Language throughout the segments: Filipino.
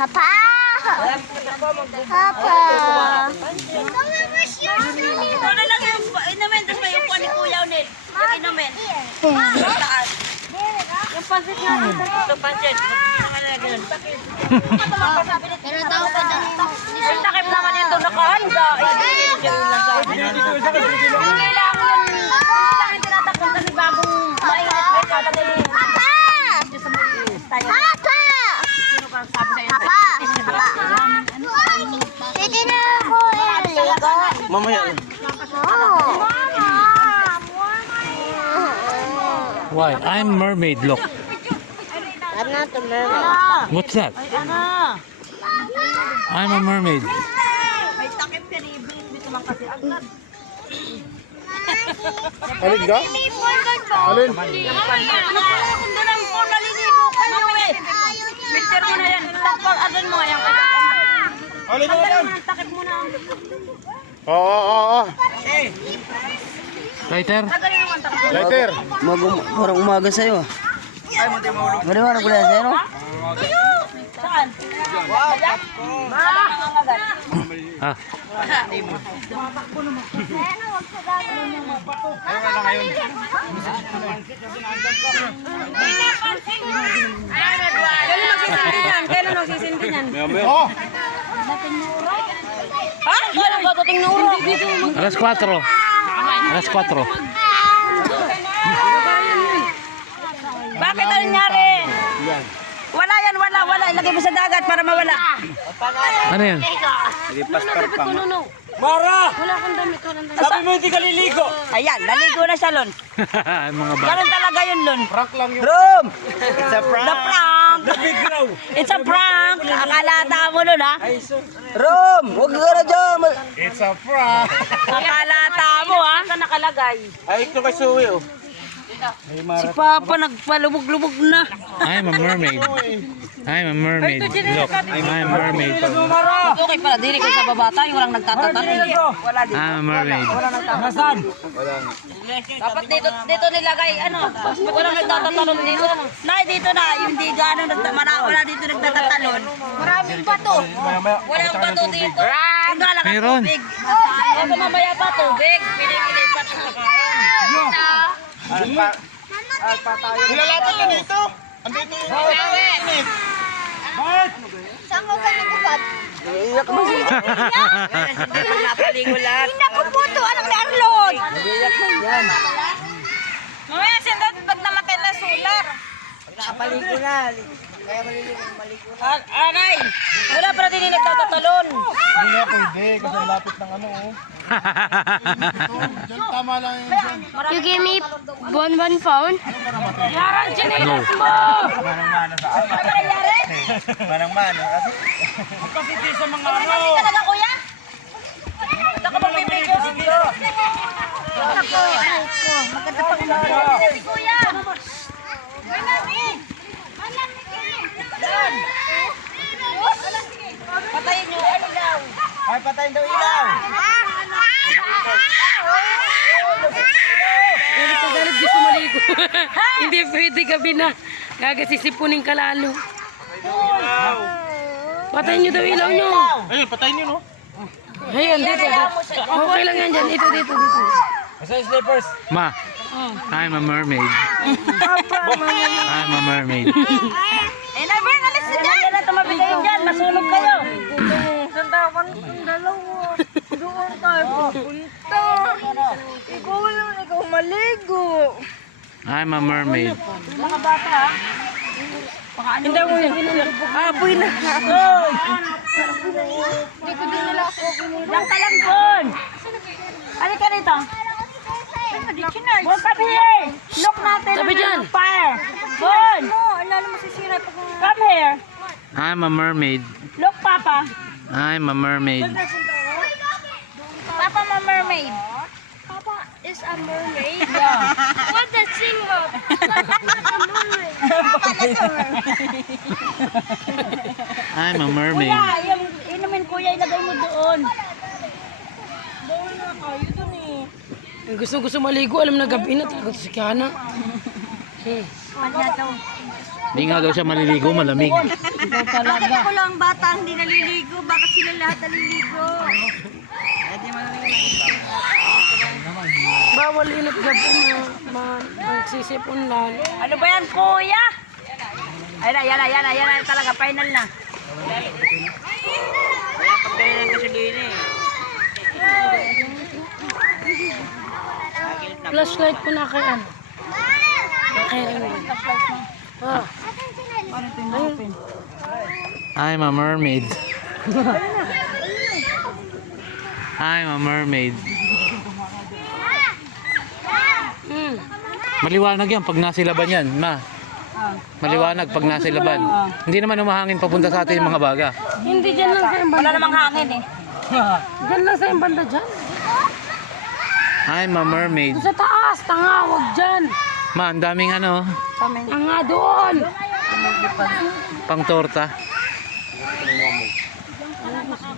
Papa! Papa! Ito na lang yung inamen, tapos may upuan ni Kuya Unil. Yung inamen. Taas. Yung pansit nga. Ito pansit. Pero tao pa dyan. Ay, takip naman dito nakahanda. Kailangan yung tinatakot kasi bagong mainit may kakadali. Papa! Papa! Sino ka sabi sa'yo? Papa! Pwede na ako ligo. Mamaya. Why? I'm mermaid, look. I'm not a mermaid. What's that? Ay, ana. I'm a mermaid. May takip ka rin. Dito lang kasi agad. Alin ka? Alin? Kung doon ang po naliligo kayo eh. Picture mo na yan. Takpag adon mo yan. Alin mo Tanggalin yan? mo ng takip mo na. Oo. Lighter? Tanggalin mo ang takip. Lighter. Parang umaga sa'yo. Maliwanag ko lang sa'yo, no? Saan? Wow! Agad. Ah. Kailan magsisindi yan? Oh! Ha? Kailan ba tuting nuro? Alas 4. Alas 4. Bakit ano nangyari? Wala yan, wala. Ilagay mo sa dagat para mawala. Ano yan? Mara! Wala kang damit, Sabi mo hindi ka liligo. Ayan, naligo na siya, Lon. Mga bata. Ganun talaga yun, Lon. Prank lang yun. Rom! The prank! It's a prank! Akalata mo, Lon, ha? Rom! Huwag ka na dyan! It's a prank. Akalata mo, ha? Saan nakalagay? Ay, ito kay Suwi, oh. Si Papa nagpalubog-lubog na. I'm a mermaid. I'm a mermaid. Look, I'm a mermaid. Okay pala, dili kayo sa babata, yung walang nagtatatanong. Wala dito. I'm a mermaid. Nasaan? Dapat dito nilagay, ano? Walang nagtatatalon dito. Nay, dito na, yung di gano'n, wala dito nagtatatalon. Maraming bato. Walang bato dito. Ang galang ang Meron. tubig. Ako mamaya pa tubig. Pinipilipat sa kain. Nilalapit na dito. Andito yung init. Saan ko ka nagubad? Iiyak mo siya. Napaligo lahat. Naku po to, anak ni Arlon! Iiyak mo yan. Mamaya sila pag namatay na sulat. Kapaligo na. Anay, wala pa rin din nagtatatalon. Hindi nga pwede kasi lapit ng ano, oh. Diyan tama lang yun dyan. You give me one phone? Yaran, chinilas mo! Ano nangyari? Manang-mano. Kasi di sa mga Kasi talaga, kuya? Ito ka bang bibigyo? Ako, maganda pang mga si kuya. Manami! Patayin nyo ang ilaw. Ay, patayin daw ilaw. Galit gusto maligo. Hindi pwede gabi na. Gagasisipunin ka lalo. Patayin nyo daw ilaw nyo. Ayun, patayin nyo, no? Ayun, dito. Okay lang yan dyan. Dito. Ma, I'm a mermaid. I'm a mermaid. Eh, Nabern, alis na dyan. Yan na, tumabi kayo dyan. Masunog kayo. Sandakan kong dalawa. Doon tayo papunta. Ikaw maligo. I'm a mermaid. Mga bata, ha? Hindi mo yun. Apoy na. Hindi ko din nila ako. Lang ka lang, Bon. Halika rito. Bon, tabi here. Look natin. Tabi dyan. Fire. Bon. Come here. I'm a mermaid. Look, Papa. I'm a mermaid. Papa, my mermaid. Papa is a mermaid? Yeah. What the singer? I'm a mermaid. Kuya, yung inumin kuya, ilagay mo doon. Gusto maligo. Alam na gabi na. Takot si Kiana. Kanya daw. Hindi nga daw siya maliligo, malamig. Bakit ako lang bata hindi naliligo? Bakit sila lahat naliligo? Bawal inat gabi na magsisipon lang. Ano ba yan, kuya? Yan na talaga, final na. Flashlight ko na kay ano. Kay Ringo. Ah. Ayun. I'm a mermaid. I'm a mermaid. Hmm. Maliwanag yan pag nasilaban yan, ma. Maliwanag pag nasilaban. Hindi naman umahangin papunta sa atin yung mga baga. Hindi dyan lang sa yung Wala banda. namang hangin eh. Dyan lang sa yung banda dyan. I'm a mermaid. Doon sa taas, tanga, wag dyan. Ma, ang daming ano, Tanga doon. pang torta.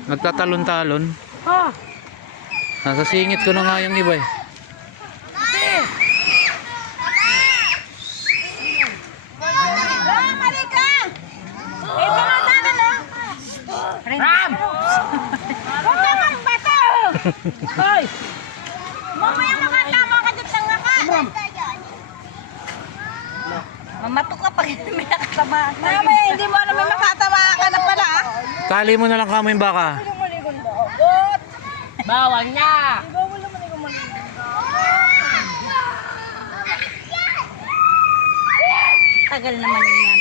Nagtatalon-talon. Ah. Nasa singit ko na nga yung iba eh. Ram! Huwag naman bato! Ay. Mamaya makatama ka dyan ng nga. Mamato ka pag may nakatama. Mamaya hindi mo alam may makatama ka na pala. Tali mo na lang kamo yung baka. Bawal niya. Tagal naman yan.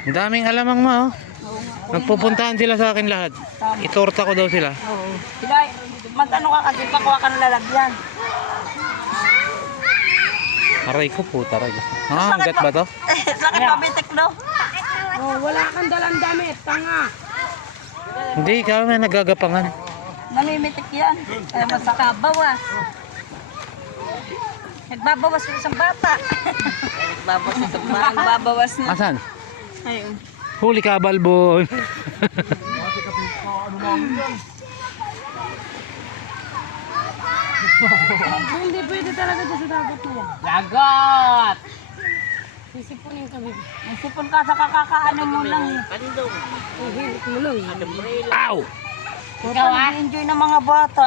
Ang daming alamang ma oh. Nagpupuntahan sila sa akin lahat. Itorta ko daw sila. Sila, mag-ano ka kasi pakuha ka ng lalagyan. Aray ko po, taray. Hanggat ba to? Sakit pa bitek no? Oh, wala kang dalang damit, tanga. Hindi, ikaw nga nagagapangan. Namimitik yan. Kaya masaka, bawas. Nagbabawas yung isang bata. Nagbabawas na. Asan? Ayun. Huli ka, balbon. Hindi pwede talaga dyan sa dagat na yan. Lagot! Sisipunin kami. Ang sipon ka sa kakakaano mo lang. Hilit mo lang. Ow! Ikaw enjoy ng mga bata.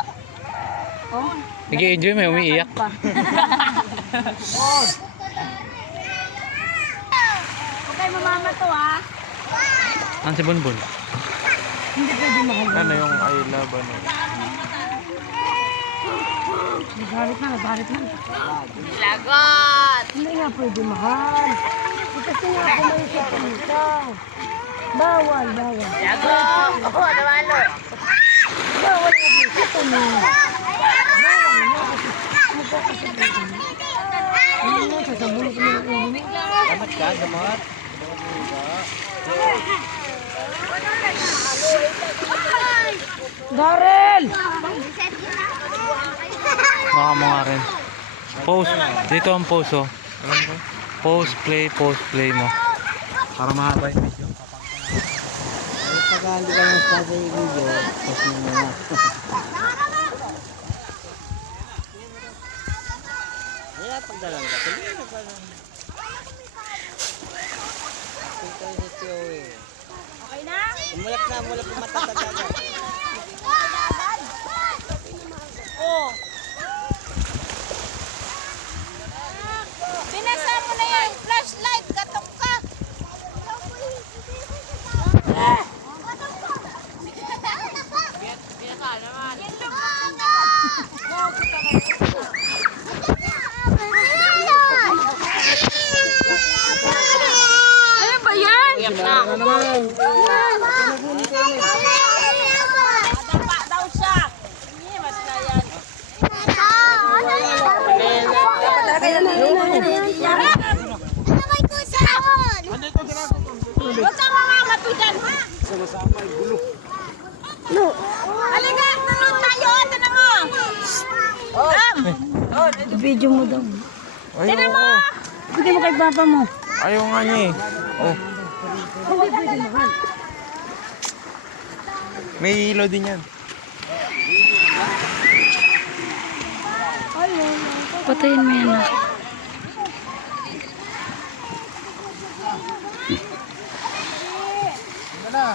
Oh, Nag-i-enjoy, may umiiyak. pa. Okay, mamama to ha. Ang si Bonbon. Ano yung I love ano? Nagalit na, nagalit na. Lagot! Hindi nga pwede mahal. Kasi nga ako may sipon ka. Bawal, bawal. Lagot! Oo, nawalo. Bawal yung may sipon mo. Ano mo, sasabulot mo yung ulo. Damat ka, damat. Darrell! Baka mo nga rin. Post. Dito ang post oh. Post play mo. Para mahaba yung video. Pagka hindi ka nang sa video, post mo na. Kaya pagdalang ka. Okay na? Umulak na yung mata sa dagat. Oo. Binasa mo na yan. Flashlight, katok ka. Ano ba yan? Dadapa daw siya. Hindi, mas na yan. Huwag kang mamamat dyan, ha? Halika, tulog tayo. Ito na mo. Ram! Video mo daw. Tignan mo. Bigay mo kay papa mo. Ayaw nga niya eh. Oh, Hindi pwede mahal. may hilo din yan. Ayun, Patayin mo yan ah. Ano na?